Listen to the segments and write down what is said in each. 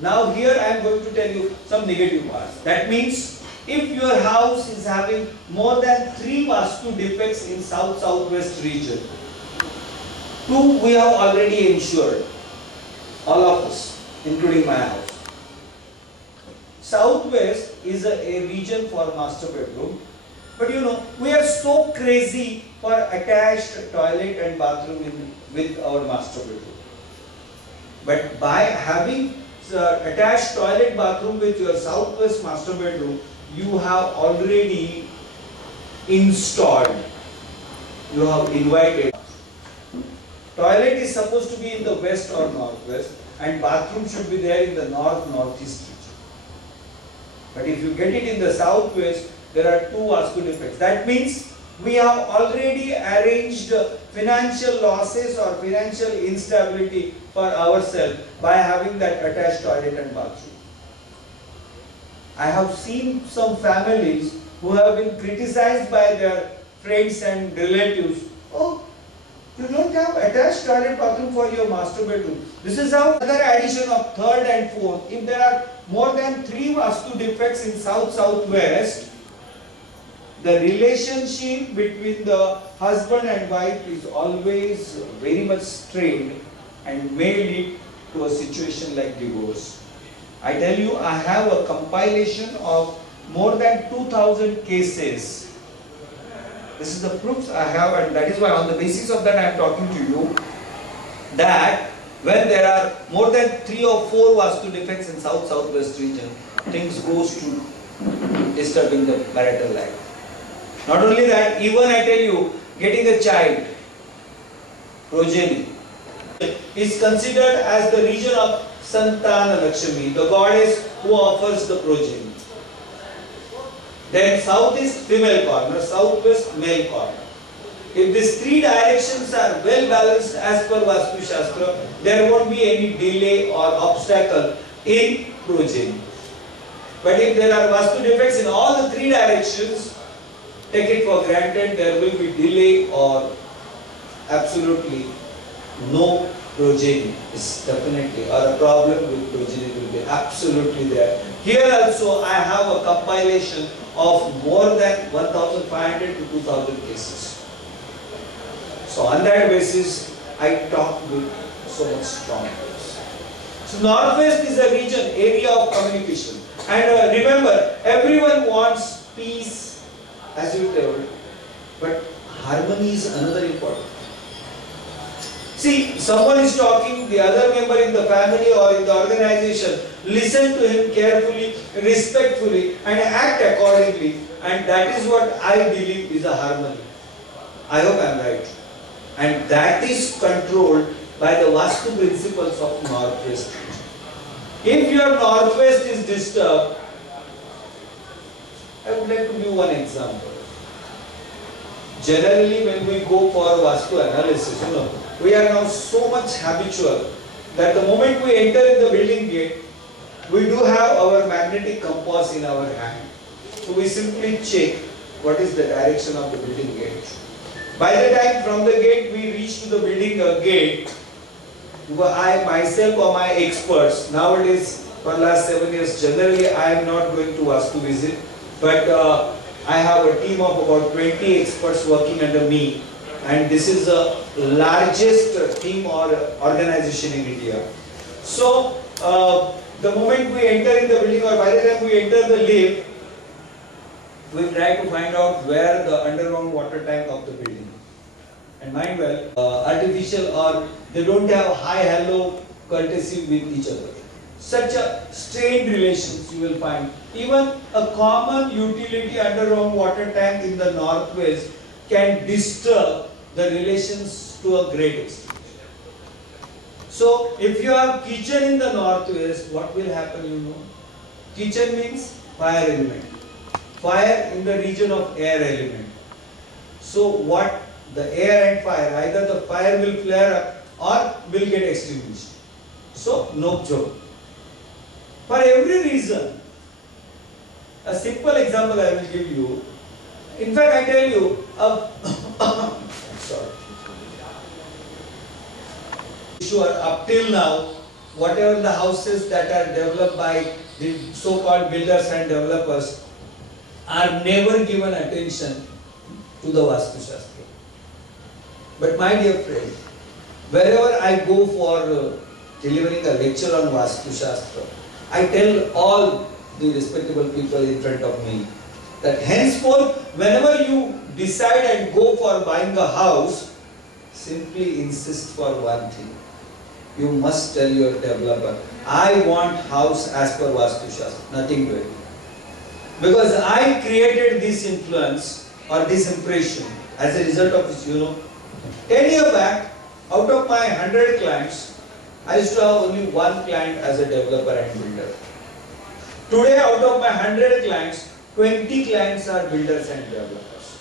Now here I am going to tell you some negative parts. That means if your house is having more than 3 Vastu defects in south-southwest region, 2 we have already ensured, all of us, including my house. Southwest is a region for master bedroom, but you know, we are so crazy for attached toilet and bathroom with our master bedroom. But by having attached toilet bathroom with your southwest master bedroom, you have already installed, you have invited. Toilet is supposed to be in the west or northwest, and bathroom should be there in the north-northeast region. But if you get it in the southwest, there are 2 Vastu defects. That means we have already arranged financial losses or financial instability for ourselves by having that attached toilet and bathroom. I have seen some families who have been criticized by their friends and relatives. Oh, you don't have attached toilet bathroom for your master bedroom. This is how another addition of 3rd and 4th. If there are more than 3 Vastu defects in south-southwest, the relationship between the husband and wife is always very much strained and may lead to a situation like divorce. I tell you, I have a compilation of more than 2,000 cases. This is the proofs I have, and that is why on the basis of that I am talking to you, that when there are more than 3 or 4 Vastu defects in south-southwest region, things goes to disturbing the marital life. Not only that, even I tell you, getting a child, progeny, is considered as the region of Santana Lakshmi, the goddess who offers the progeny. Then south is female corner, southwest male corner. If these 3 directions are well balanced as per Vastu Shastra, there won't be any delay or obstacle in progeny. But if there are Vastu defects in all the 3 directions, take it for granted there will be delay or absolutely no progeny is definitely, or a problem with progeny will be absolutely there. Here also I have a compilation of more than 1,500 to 2,000 cases. So on that basis I talk with so much strength. So northwest is a region, area of communication, and remember, everyone wants peace, as you told, but harmony is another important. See, someone is talking, the other member in the family or in the organization, listen to him carefully, respectfully, and act accordingly, and that is what I believe is a harmony. I hope I am right. And that is controlled by the Vastu principles of northwest. If your northwest is disturbed, I would like to give one example. Generally, when we go for Vastu analysis, you know, we are now so much habitual that the moment we enter in the building gate, we do have our magnetic compass in our hand. So we simply check what is the direction of the building gate. By the time from the gate we reach to the building gate, I myself or my experts, nowadays for last 7 years, generally I am not going to Vastu visit, but I have a team of about 20 experts working under me, and this is the largest team or organization in India. So the moment we enter in the building, or by the time we enter the lift, we try to find out where the underground water tank of the building. And mind well, artificial, or they don't have high-hello courtesy with each other. Such a strained relations you will find. Even a common utility underground water tank in the northwest can disturb the relations to a great extent. So if you have kitchen in the northwest, what will happen, you know? Kitchen means fire element. Fire in the region of air element. So what the air and fire, either the fire will flare up or will get extinguished. So no joke. For every reason, a simple example I will give you. In fact, I tell you, sorry. Sure, up till now, whatever the houses that are developed by the so-called builders and developers are never given attention to the Vastu Shastra. But my dear friend, wherever I go for delivering a lecture on Vastu Shastra, I tell all the respectable people in front of me that henceforth, whenever you decide and go for buying a house, simply insist for one thing. You must tell your developer, I want house as per Vastu Shastra, nothing to it. Because I created this influence or this impression as a result of this, 10 years back, out of my 100 clients, I used to have only one client as a developer and builder. Today, out of my 100 clients, 20 clients are builders and developers.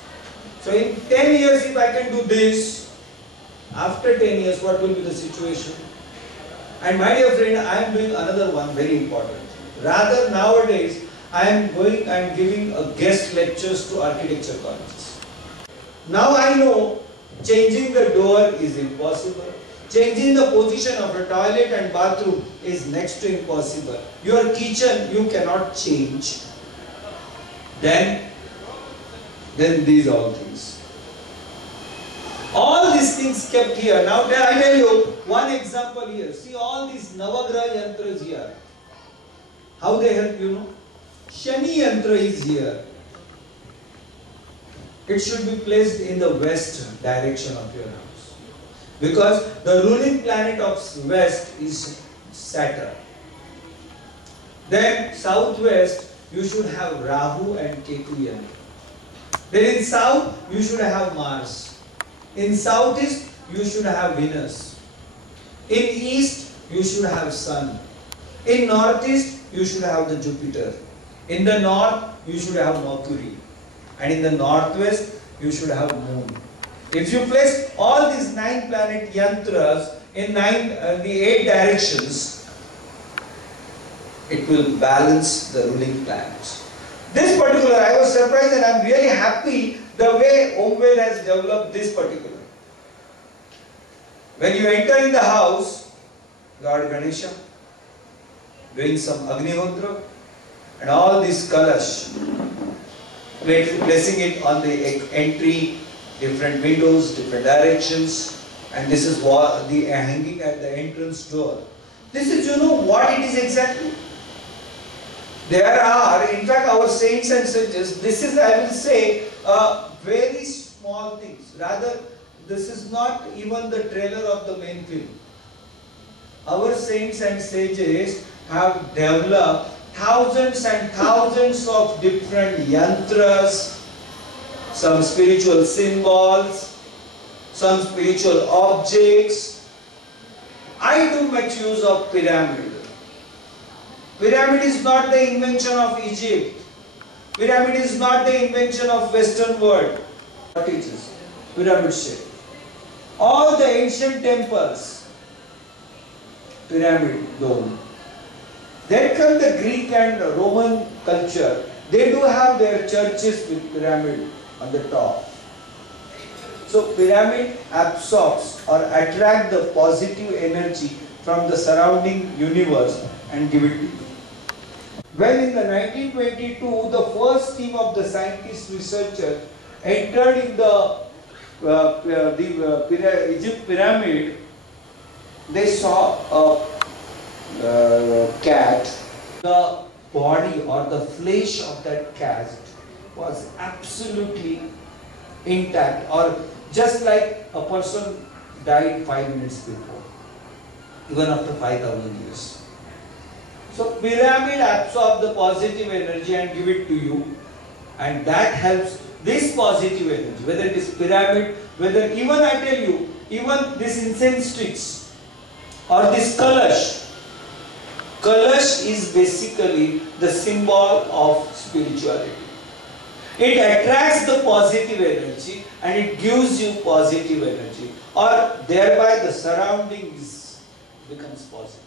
So in 10 years, if I can do this, after 10 years, what will be the situation? And my dear friend, I am doing another one very important. Rather, nowadays, I am going and giving a guest lectures to architecture colleges. Now I know changing the door is impossible. Changing the position of a toilet and bathroom is next to impossible. Your kitchen you cannot change. Then these all things. All these things kept here. Now I tell you one example here. See all these Navagraha yantras here. How they help you know? Shani yantra is here. It should be placed in the west direction of your house. Because the ruling planet of west is Saturn. Then southwest you should have Rahu and Ketu yantra. Then in south you should have Mars. In southeast you should have Venus. In east you should have Sun. In northeast you should have the Jupiter. In the north you should have Mercury. And in the northwest you should have Moon. If you place all these 9 planet yantras in the 8 directions, it will balance the ruling planets. This particular, I was surprised and I am really happy the way Omved has developed this particular. When you enter in the house, Lord Ganesha doing some Agnihotra and all this kalash, placing it on the entry, different windows, different directions, and this is what the hanging at the entrance door. This is, you know what it is exactly? There are, in fact, our saints and sages, this is, I will say, very small things. Rather, this is not even the trailer of the main film. Our saints and sages have developed thousands and thousands of different yantras, some spiritual symbols, some spiritual objects. I do much use of pyramid. Pyramid is not the invention of Egypt. Pyramid is not the invention of Western world. What it is? Pyramid shape. All the ancient temples, pyramid dome. Then come the Greek and Roman culture. They do have their churches with pyramid on the top. So pyramid absorbs or attracts the positive energy from the surrounding universe and give it to you. When in the 1922 the first team of the scientist researchers entered in the Egypt pyramid, they saw a cat. The body or the flesh of that cat was absolutely intact, or just like a person died 5 minutes before, even after 5,000 years. So pyramid absorbs the positive energy and give it to you, and that helps this positive energy, whether it is pyramid, whether even I tell you, even this incense sticks or this kalash. Kalash is basically the symbol of spirituality. It attracts the positive energy and it gives you positive energy, or thereby the surroundings becomes positive.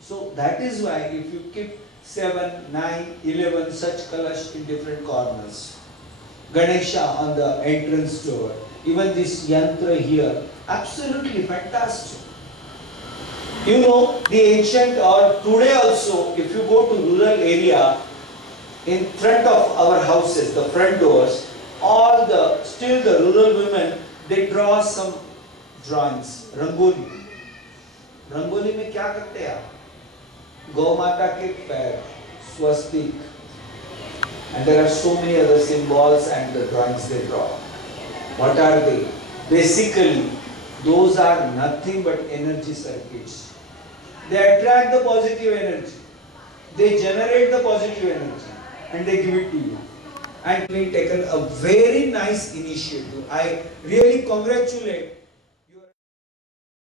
So that is why if you keep 7, 9, 11 such kalash in different corners, Ganesha on the entrance door, even this yantra here, absolutely fantastic. You know, the ancient or today also, if you go to rural area, in front of our houses, the front doors, still the rural women, they draw some drawings, rangoli. Rangoli में क्या करते हैं आप? गौ माता के पैर, स्वस्तिक, and there are so many other symbols and the drawings they draw. What are they? Basically, those are nothing but energy circuits. They attract the positive energy. They generate the positive energy and they give it to you. And we taken a very nice initiative. I really congratulate